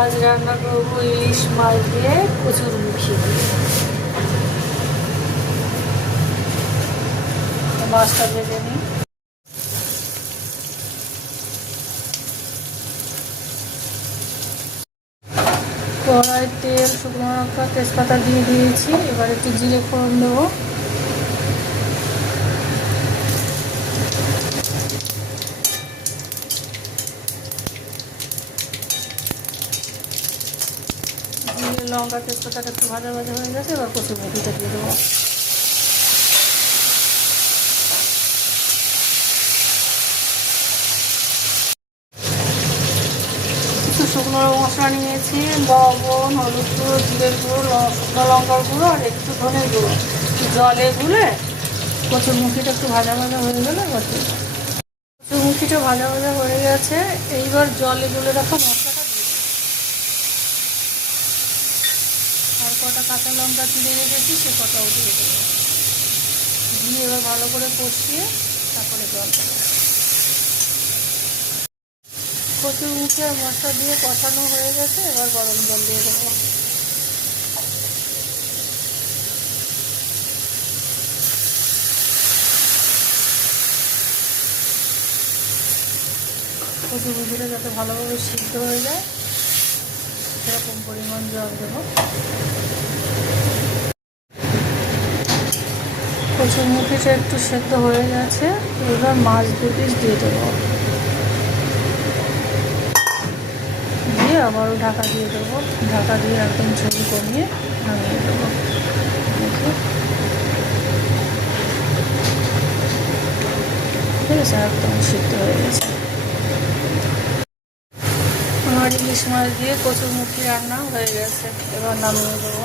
আজ রান্না করবো ইলিশ মাছ দিয়ে কচুরমুখী। মাছটা ভেজে নিই। কড়াই তেল, শুকনো লঙ্কা, তেজপাতা দিয়ে দিয়েছি। এবার একটু জিরে ফোড়ন দেবো। জিরে, লঙ্কা, তেজপাতাটা একটু ভাজা ভাজা হয়ে গেছে। এবার কচুরমুখিটা দিয়ে দেবো। কিছু শুকনো মশলা নিয়েছি, লবণ, হলুদ গুঁড়ো, জিরের গুঁড়ো, শুকনো লঙ্কার গুঁড়ো আর একটু ধনের গুঁড়ো। জলে গুলে কচুরমুখিটা একটু ভাজা ভাজা হয়ে গেলে এবার কচুরমুখিটা ভাজা ভাজা হয়ে গেছে। এইবার জলে গুলে রাখা মশলাটা দিয়ে আর কটা কাঁচা লঙ্কা চিড়ে রেখেছি, সে কটাও দিয়ে দেবো। দিয়ে এবার ভালো করে কষিয়ে তারপরে জল দেবো। কচুরমুখি আর মশলা দিয়ে কষানো হয়ে গেছে। এবার গরম জল দিয়ে দেবো। কচুরমুখিটা যাতে ভালোভাবে সিদ্ধ হয়ে যায় সেরকম পরিমাণ জল দেবো। কচুরমুখিটা একটু সেদ্ধ হয়ে গেছে। এবার মাছ 2 পিস দিয়ে দেবো। দিয়ে আবারও ঢাকা দিয়ে দেবো। ঢাকা দিয়ে একদম ঝোল কমিয়ে নামিয়ে দেবো। ঠিক আছে, একদম সিদ্ধ হয়ে গেছে। আমার ইলিশ মাছ দিয়ে কচুরমুখী রান্না হয়ে গেছে। এবার নামিয়ে দেবো।